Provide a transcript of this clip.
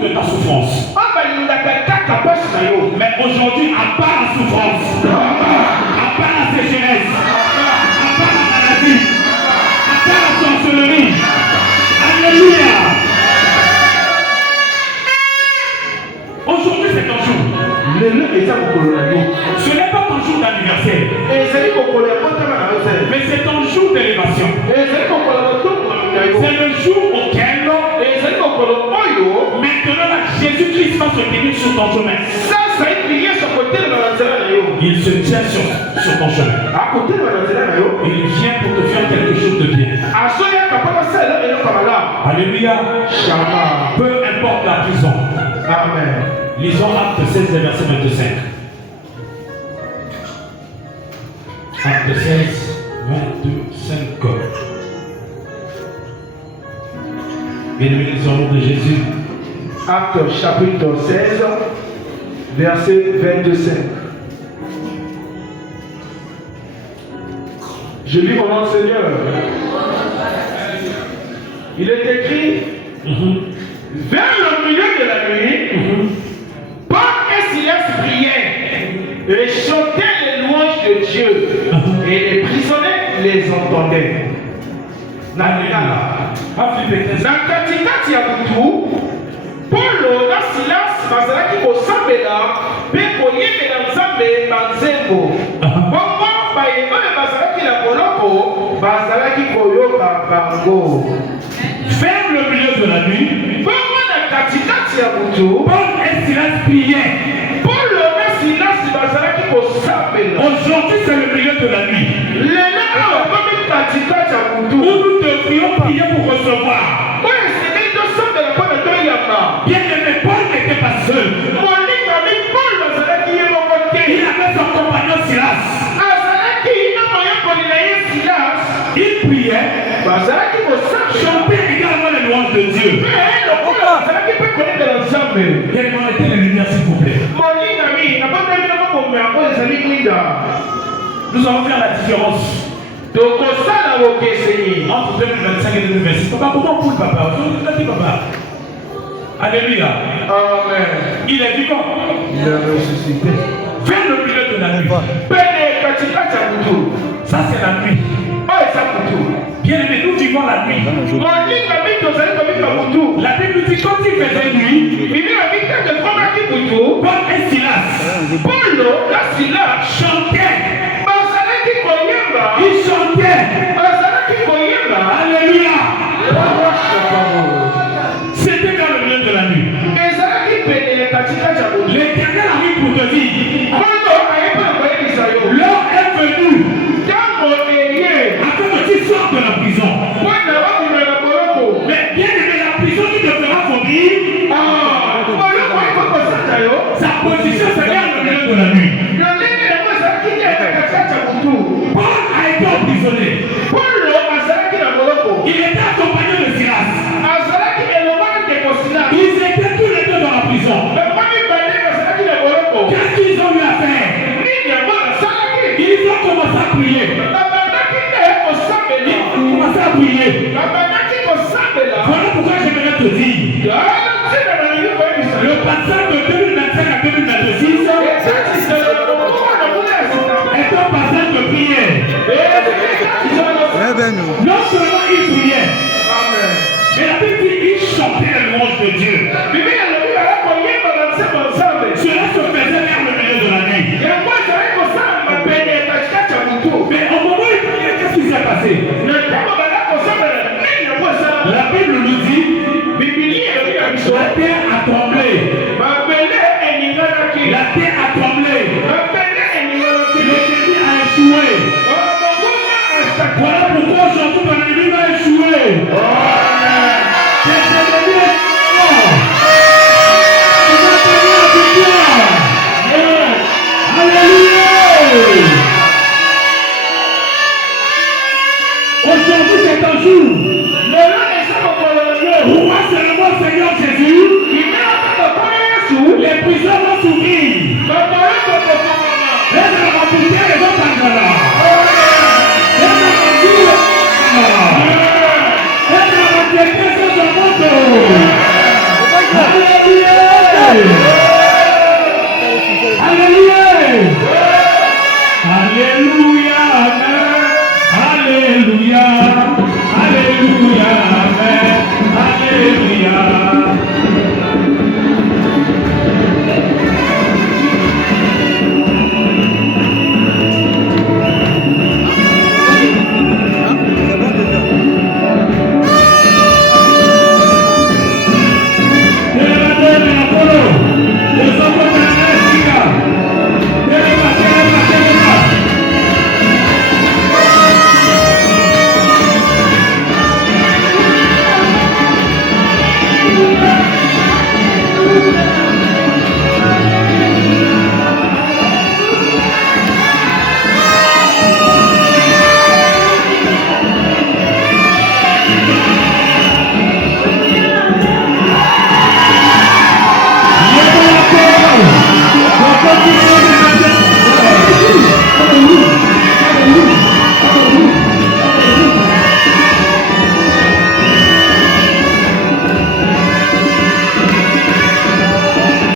de ta souffrance. Mais aujourd'hui, à part la souffrance, à part la sécheresse, à part la maladie, à part la sorcellerie, alléluia. Aujourd'hui, c'est ton jour. Ce n'est pas ton jour d'anniversaire, mais c'est ton jour d'élévation. C'est le jour auquel maintenant Jésus-Christ va se tenir sur ton chemin. Il se tient sur ton chemin. Il vient pour te faire quelque chose de bien. Alléluia. Peu importe la prison. Amen. Lisons Acte 16, verset 25. Acte 16, 25. Bien-aimés, lisons au nom de Jésus. Acte chapitre 16, verset 25. Je lis au nom du Seigneur. Il est écrit, vers le milieu de la nuit, Paul et Silas priaient et chantaient les louanges de Dieu, et les prisonniers les entendaient. Paulo na Silas bazalaki kosambela mpe koyembela Nzambe banzembo. Bongo bayebole bazalaki na boloko bazalaki koyoka bango. Vers le milieu de la nuit, Bongo na katikati ya butu, Paul et Silas priaient. Paulo na Silas bazalaki kosambela. Aujourd'hui, c'est le milieu de la nuit. Lelo awa komi katikati ya butu, Où nous devrions prier pour recevoir. Bien-aimé, Paul n'était pas seul. Il avait son compagnon Silas. Il priait, chantait également les louanges de Dieu. Quelles ont été les lumières, s'il vous plaît? Nous allons faire la différence entre 2025 et 2026. Papa, comment pour le papa? Papa. Alléluia. Amen. Il est vivant. Il est ressuscité. Vers le milieu de la nuit. Ça, c'est la nuit. Bien aimé, nous vivons la nuit. La Bible dit quand il faisait nuit, Paul et Silas chantaient. Ils chantaient. Alléluia. C'était dans le milieu de la nuit. L'Éternel arrive pour te dire, l'heure est venue afin que tu sortes de la prison. Mais bien aimé, la prison qui te fera vomir, sa position c'est dans le milieu de la nuit. Paul a été emprisonné. Il était accompagné de Silas. Ils étaient tous les deux dans la prison. Qu'est-ce qu'ils ont eu à faire? Ils ont commencé à prier. Ils ont commencé à prier. Voilà pourquoi j'aimerais te dire, le passage de 2025 à 2026 est un passage de prière. Non seulement ils priaient, mais la Bible dit qu'ils chantaient les louanges de Dieu. Cela se faisait vers le milieu de la nuit. Mais au moment où il priait, qu'est-ce qui s'est passé? La Bible nous dit, la terre a tremblé. La terre a tremblé. L'ennemi a échoué. Voilà pourquoi aujourd'hui ton ennemi va échouer. Tes ennemis échouent. Tu vas tenir la victoire. Alléluia. Aujourd'hui c'est un jour. Roi, c'est le mot Seigneur Jésus. Amen.